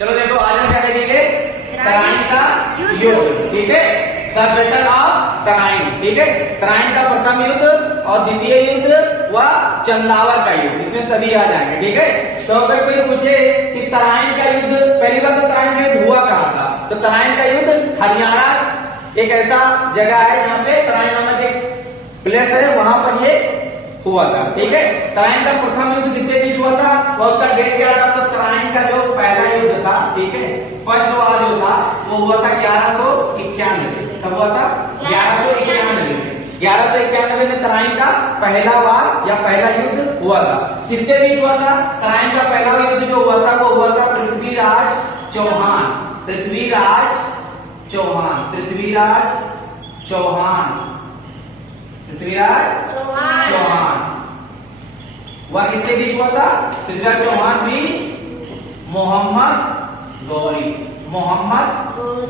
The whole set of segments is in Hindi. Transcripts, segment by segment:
चलो देखो आज हम क्या देखेंगे, तराइन का युद्ध। ठीक है, द बैटल ऑफ तराइन। ठीक है, तराइन का प्रथम युद्ध और द्वितीय युद्ध व चंदावर का युद्ध, इसमें सभी आ जाएंगे। ठीक है, तो अगर कोई पूछे कि तराइन का युद्ध, पहली बार तो तराइन का युद्ध हुआ कहाँ था, तो तराइन का युद्ध हरियाणा एक ऐसा जगह है जहाँ पे तराइन नामक एक प्लेस है, वहां पर ये हुआ था। ठीक है, तराइन का प्रथम युद्ध किसके बीच हुआ था, और उसका डेट क्या था, तो तराइन का जो पहला युद्ध था, ठीक है, फर्स्ट वार जो था वो हुआ था 1191। कब हुआ था, 1191 में। 1191 में तराइन का पहला वार या पहला युद्ध हुआ था। किसके बीच हुआ था, तराइन का पहला युद्ध जो हुआ था वो हुआ था पृथ्वीराज चौहान, पृथ्वीराज चौहान, पृथ्वीराज चौहान, पृथ्वीराज चौहान। वह किसके बीच हुआ था, पृथ्वीराज चौहान बीच मोहम्मद गौरी, मोहम्मद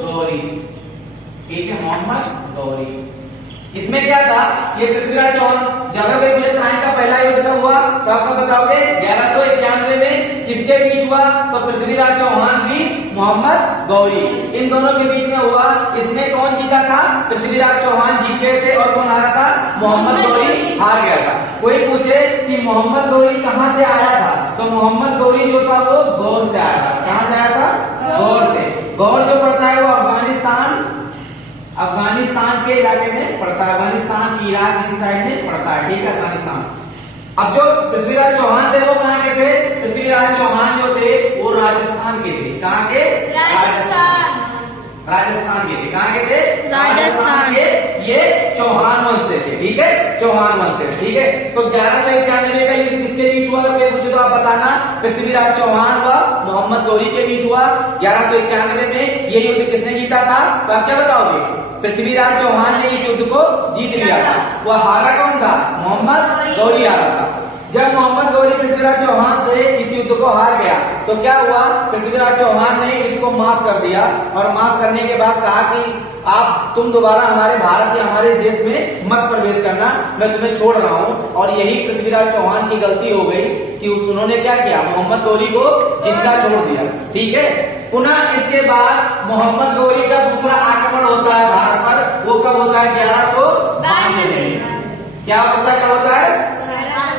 गौरी। ठीक है, मोहम्मद गौरी। इसमें क्या था, ये पृथ्वीराज चौहान, जगह पे मुझे तराइन का पहला युद्ध कब हुआ, तो आपका बताओगे 1191 में। किसके बीच हुआ, तो पृथ्वीराज चौहान बीच मोहम्मद गौरी, इन दोनों के बीच में हुआ। इसमें कौन जीता था, पृथ्वीराज चौहान जीत गए थे और कौन हारा था, मोहम्मद गौरी हार गया था। कोई पूछे कि मोहम्मद गौरी कहां से आया था, तो मोहम्मद गौरी जो था वो गौर से आया था। कहां से आया था, गौर से। गौर जो पड़ता है वो अफगानिस्तान के इलाके में पड़ता है, अफगानिस्तान इराक इसी साइड में पड़ता है। ठीक है, अफगानिस्तान। अब जो पृथ्वीराज चौहान थे वो कहाँ के थे, पृथ्वीराज चौहान जो थे वो राजस्थान के थे। कहाँ के, राजस्थान के थे। कहाँ के थे, राजस्थान के। ये चौहान वंश से थे। ठीक है, चौहान वंश से। ठीक है, तो 1191 का युद्ध किसके बीच हुआ, मुझे तो आप बताना। पृथ्वीराज चौहान व मोहम्मद गौरी के बीच हुआ 1191 में। ये युद्ध किसने जीता था, तो आप क्या बताओगे, पृथ्वीराज चौहान ने इस युद्ध को जीत लिया था। वह हारा कौन था, मोहम्मद गौरी हारा था। जब मोहम्मद गौरी पृथ्वीराज चौहान से इस युद्ध को हार गया तो क्या हुआ, पृथ्वीराज चौहान ने इसको माफ कर दिया और माफ करने के बाद कहा कि आप तुम दोबारा हमारे भारत या हमारे देश में मत प्रवेश करना, मैं तुम्हें छोड़ रहा हूं। और यही पृथ्वीराज चौहान की गलती हो गई कि उन्होंने क्या किया, मोहम्मद गौरी को जिंदा छोड़ दिया। ठीक है, पुनः इसके बाद मोहम्मद गौरी का दूसरा आक्रमण होता है भारत पर, वो कब होता है, 1192 में। क्या होता है, कब होता है,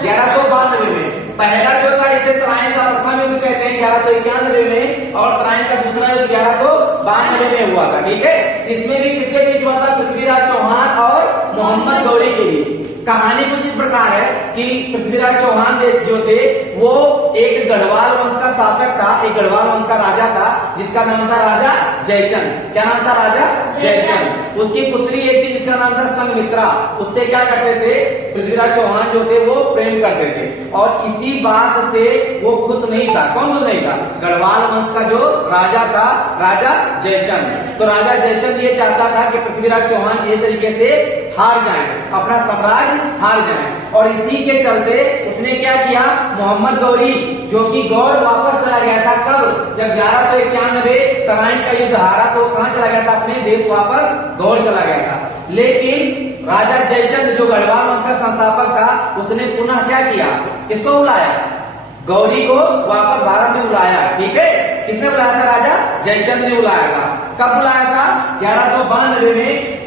1192 में। पहला जो था इसे तराइन का प्रथम युद्ध कहते हैं 1191 में, और तराइन का दूसरा युद्ध 1192 में हुआ था। ठीक है, इसमें भी किसके बीच हुआ था, पृथ्वीराज चौहान और मोहम्मद गौरी के बीच। कहानी कुछ इस प्रकार है कि पृथ्वीराज चौहान जो थे वो एक गढ़वाल वंश का शासक था, एक गढ़वाल वंश का राजा था जिसका नाम था राजा जयचंद। क्या नाम था, राजा जयचंद। उसकी पुत्री एक थी जिसका नाम था संघमित्रा। उससे क्या करते थे, पृथ्वीराज चौहान जो थे वो प्रेम करते थे, और इसी बात से वो खुश नहीं था। कौन खुश नहीं था, गढ़वाल वंश का जो राजा था, राजा जयचंद। तो राजा जयचंद ये चाहता था कि पृथ्वीराज चौहान इस तरीके से हार जाए, अपना साम्राज्य हार जाए, और इसी के चलते उसने क्या किया, मोहम्मद गौरी जो कि गौर वापस चला गया था। कब, जब 1191 तराइन का युद्ध हारा तो कहां चला गया था, अपने देश वापस गौर चला गया था। लेकिन राजा जयचंद जो गढ़वाल वंश का संस्थापक था, उसने पुनः क्या किया, किसको बुलाया, गौरी को वापस भारत में बुलाया। ठीक है, किसने बुलाया था, राजा जयचंद ने बुलाया था। कब बुलाया था, 1192 में।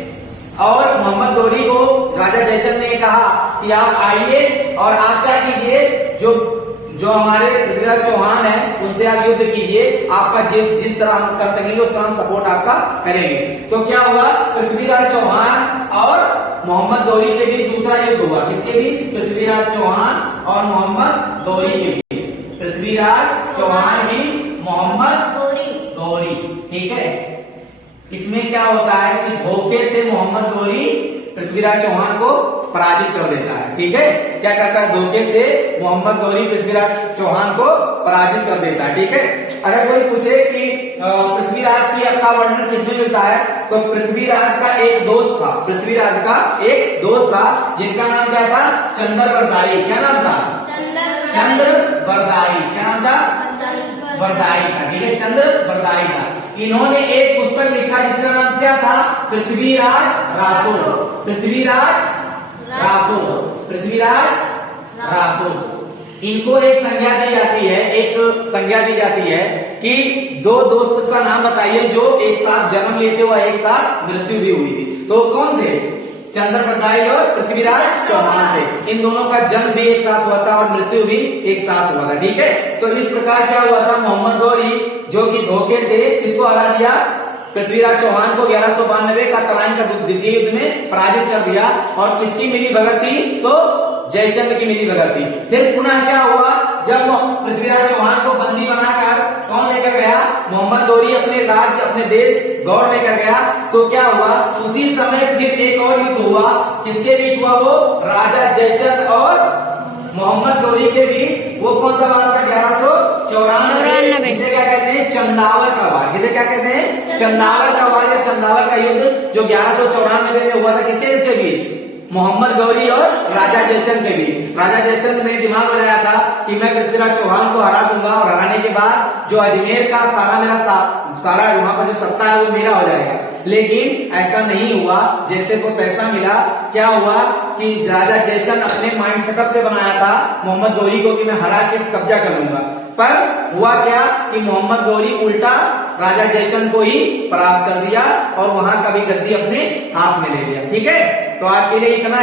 और मोहम्मद गौरी को राजा जयचंद ने कहा कि आप आइए और आप क्या कीजिए, जो हमारे पृथ्वीराज चौहान है उनसे आप युद्ध कीजिए, आपका जिस तरह हम कर सकेंगे उस तरह हम सपोर्ट आपका करेंगे। तो क्या हुआ, पृथ्वीराज चौहान और मोहम्मद गौरी के बीच दूसरा युद्ध हुआ। किसके बीच, पृथ्वीराज चौहान और मोहम्मद गौरी के बीच, पृथ्वीराज चौहान बीच मोहम्मद गौरी। ठीक है, इसमें क्या होता है कि धोखे से मोहम्मद गौरी पृथ्वीराज चौहान को पराजित कर देता है। ठीक है, क्या करता है, धोखे से मोहम्मद गौरी पृथ्वीराज चौहान को पराजित कर देता है। ठीक है, अगर कोई पूछे कि पृथ्वीराज की का वर्णन किसमें मिलता है, तो पृथ्वीराज का एक दोस्त था, पृथ्वीराज का एक दोस्त था जिनका नाम क्या था, चंद्रवरदायी। क्या नाम था, चंद्रवरदायी। क्या नाम था, वरदायी था। ठीक है, चंद्रवरदायी था। इन्होंने एक पुस्तक लिखा जिसका नाम क्या था, पृथ्वीराज रासो, पृथ्वीराज रासो, पृथ्वीराज रासो। इनको एक संज्ञा दी जाती है, एक संज्ञा दी जाती है कि दो दोस्त का नाम बताइए जो एक साथ जन्म लेते हुए एक साथ मृत्यु भी हुई थी। तो कौन थे? चंद्र बरदाई और पृथ्वीराज चौहान थे। इन दोनों का जन्म भी एक साथ हुआ था और मृत्यु भी एक साथ हुआ था। ठीक है, तो इस प्रकार क्या हुआ था, मोहम्मद गौरी जो कि धोखे से किसको हरा दिया, पृथ्वीराज चौहान को 1192 का तराइन का द्वितीय युद्ध में पराजित कर दिया। और किसकी मिली भगत थी? तो जयचंद की मिली भगत थी। फिर पुनः क्या हुआ, जब पृथ्वीराज चौहान को बंदी बनाकर कौन लेकर गया, मोहम्मद गौरी अपने राज्य अपने देश गौर लेकर गया। तो क्या हुआ, उसी समय फिर एक और युद्ध हुआ। किसके बीच हुआ? वो राजा जयचंद और मोहम्मद गौरी के बीच। वो कौन सा वार था? 1194। जिसे क्या कहते हैं? चंदावर का वार। किसे क्या कहते हैं? चंदावर का वार या चंदावर का युद्ध, जो 1194 में हुआ था। किसके बीच? मोहम्मद गौरी और राजा जयचंद के बीच। राजा जयचंद ने दिमाग लगाया था कि मैं पृथ्वीराज चौहान को हरा दूंगा और हराने के बाद जो अजमेर का सारा वहां पर जो सत्ता है वो मेरा हो जाएगा। लेकिन ऐसा नहीं हुआ जैसे को तैसा मिला। क्या हुआ कि राजा जयचंद अपने माइंड सेटअप से बनाया था मोहम्मद गौरी को कि मैं हरा के कब्जा कर लूंगा। पर हुआ क्या कि मोहम्मद गौरी उल्टा राजा जयचंद को ही परास्त कर दिया और वहां का भी गद्दी अपने हाथ में ले लिया। ठीक है, तो आज के लिए इतना।